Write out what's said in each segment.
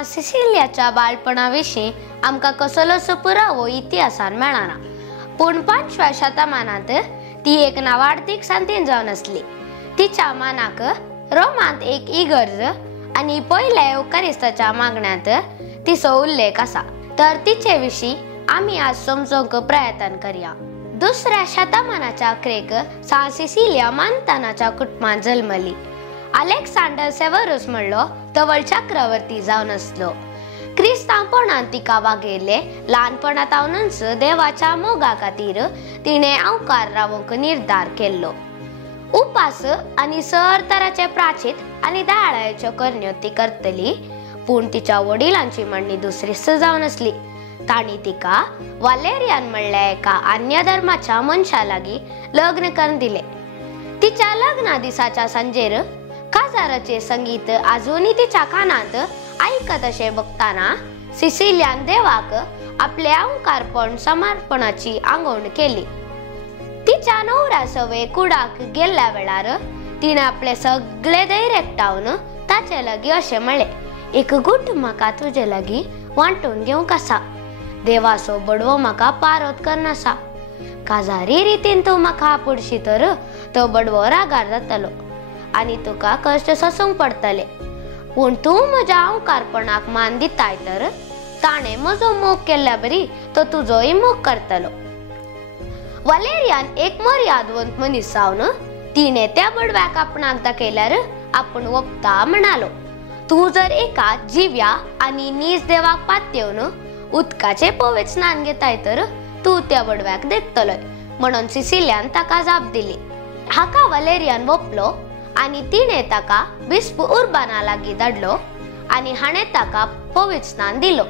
सा सिसिलियाच्या बाळपणाविषयी आमका कसलोसो पुरावो इतिहासान मेळना, पण 5व्या शतमानात ती एक नावार्थीक संतीन जावन असली. तिच्या मनाक रोमांत एक इगर्ज आणि पहिल्या एवकारिस्ताच्या मागण्यात तिचो उल्लेख असा. तर तिचे विषयी आम्ही आज समजूंक प्रयत्न करूया. 2ऱ्या शतमानाच्या अखेरेक सा सिसिलिया मांतानाच्या कुटुंबात जल्मली. अलेक्सांडर सेव्हरुस म्हणलो तवळ चक्रवर्ती जावन असलो. ख्रिस्तांपणान तिका वागयले. ल्हानपणातावनच देवाच्या मोगा खातीर तिणे अवकार रावूंक निर्धार केल्लो. उपास आणि सर तराचे प्राचित आणि दयाळाच्यो करण्यो ती करतली. पूण तिच्या वडिलांची म्हणणी दुसरीच जावन असली. ताणी तिका वालेरियन म्हणल्या एका अन्य धर्माच्या मनशा लागी लग्न करून दिले. तिच्या लग्ना दिसाच्या संजेर काजाराचे संगीत अजूनही तिच्या कानात ऐकत असे बघताना सिसिलियान देवाक आपले अहंकारपण समर्पणाची आंगवण केली. तिच्या नवऱ्या सवे कुडाक गेल्या वेळार तिने आपले सगळे धैर्य एकटावन ताचे लागी असे म्हणले, एक गुट म्हाका तुझे लागी वांटून घेवंक आसा. देवाचो बडवो म्हाका पारोत करनासा. काजारी रितीन तूं म्हाका आपडशी तर तो बडवो रागार जातलो आणि तुका कष्ट सोसूंक पडतले. पूण तूं म्हज्या अहंकारपणाक मान दिताय तर ताणे म्हजो मोग केल्ल्या बरी तो तुजोय मोग करतलो. वालेरियन एक मर्यादवंत मनीस जावन तिने त्या बडव्याक आपणाक दाखयल्यार आपण वखता म्हणालो. तू जर एका जिव्या आणि नीज देवाक पातयेवन उदकाचे पवित्र स्नान घेताय तर तू त्या बडव्याक देखतलोय म्हणून सिसिलियान ताका जाप दिली. हाका वालेरियन वपलो आणि तिने ताका बिस्प उर्बाना लागी धाडलो आणि हाणे ताका पवित्र स्नान दिलो.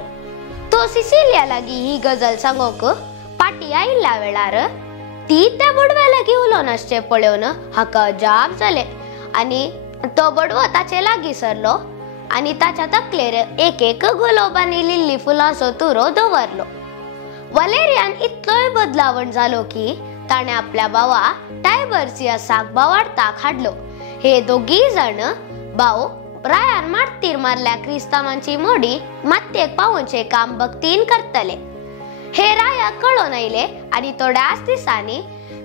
तो सिसिलिया लागी ही गजाल सांगोक पाटी आयिल्ल्या वेळार ती त्या बडव्या लागी उलोवन आसचे पळोवन हाका अजाप जाले आणि तो बडवो ताचे लागी सरलो आणि ताच्या तकलेर एक एक गुलाबांनी लिल्ली फुलांचो तुरो दवरलो. वालेरियन इतलोय बदलावण जालो की ताणे आपल्या भावा टायबर्सियसाक भावार्थाक हाडलो. हे दोघी जण भाऊ प्रायान मारतीर मारल्या क्रिस्तावांची मोडी मात्येक पावोवचे काम भक्तीन करतले. हे राया कळोन आयले आणि थोड्याच दिसांनी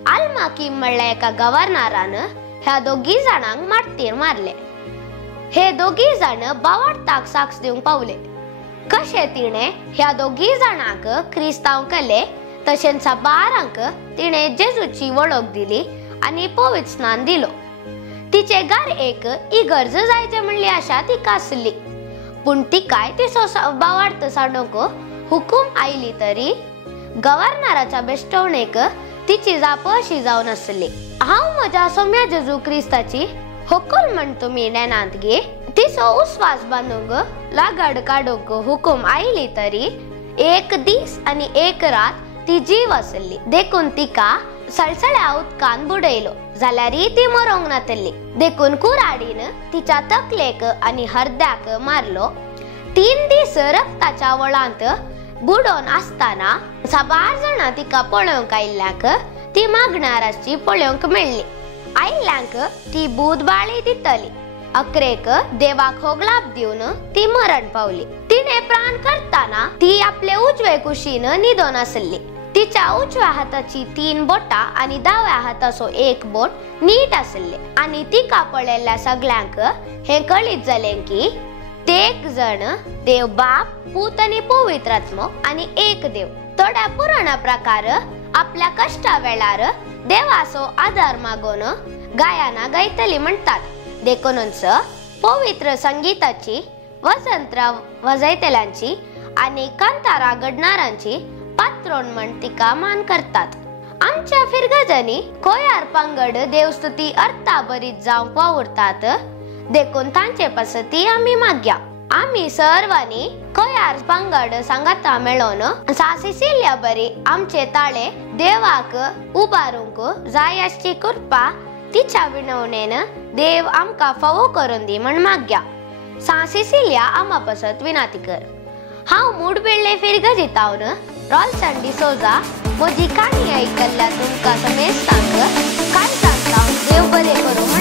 अल्माकीम म्हणल्या एका गव्हर्नरान ह्या दोघी जणांक मारतीर मारले. हे दोघी जण भावार्थाक साक्ष दिवंक पावले. कशे तिणे ह्या दोघी जणांक क्रिस्तांव केले तशेंच बारांक तिणे जेजूची वळख दिली आणि पवित्र स्नान दिलो. तिचे घर एक इगर्ज जायचे म्हणली आशा तिका आसली. पूण तिकाय तिचो भावार्थ सांडोवंक हुकूम आयली तरी गव्हर्नराच्या बेश्टवणेक तिची जाप अशी जावन आसली. हांव म्हज्या सोम्या जेजू क्रिस्ताची हुकूम म्हण तुमी नेनांत घे. तिचो उस्वास बांदूंक लागाड काडूंक हुकूम आयली तरी एक दीस आणि एक रात ती जीव आसली. देखून तिका सळसळ्या उदकान बुडयलो जाल्यारय ती मरोंक नातली. देखून कुराडीन तिच्या तकलेक आणि हृदयाक मारलो. 3 दीस रक्ताच्या वळांत बुडोन आसतना साबार जाणां तिका पळोवंक आयिल्ल्याक ती मागणाराची पळोवंक मेळ्ळी. आयिल्ल्यांक ती बूद बाळी दितली. अखेरेक देवाक होगलाप दिवन ती मरण पावली. तिने प्राण करताना ती आपले उजवे कुशीन निदोन आसली. तिच्या उजव्या हाताची 3 बोटां आणि दाव्या हाताचो 1 बोट नीट आसले आणि तिका पळयल्ल्या सगळ्यांक हे कळीत जाले की ते एक जण देव बाप पूत आणि पवित्र आत्मो आणि एक देव. थोड्या पुराणा प्रकार आपल्या कष्टा वेळार देवाचो आधार मागोन गायना गायतली म्हणतात. देखूनच पवित्र संगीताची वसंत्र वाजयतल्यांची आणि कांतारा घडणाऱ्यांची पात्रोण म्हण तिका मान करतात. आमच्या फिरगजनी कोयार पंगड देवस्तुती अर्था बरीच जावंक वावुरतात. देखून तांचे पासती आम्ही मागया. आम्ही सर्वांनी कोयार पंगड सांगाता मेळोन सा सिसिलिया बरी आमचे ताळे देवाक उबारूंक जाय अशी कृपा तिच्या विनवणेन देव आमका फावो करून दी म्हण मागया. सा सिसिलिया आम्हा पासत विनंती कर. हांव मुडबिळ्ळे फिरगजितावन रॉल्सन डिसोजा म्हजी काणी आयकल्ल्या तुमका समेस्तांक काय सांगता देव बरे करूं.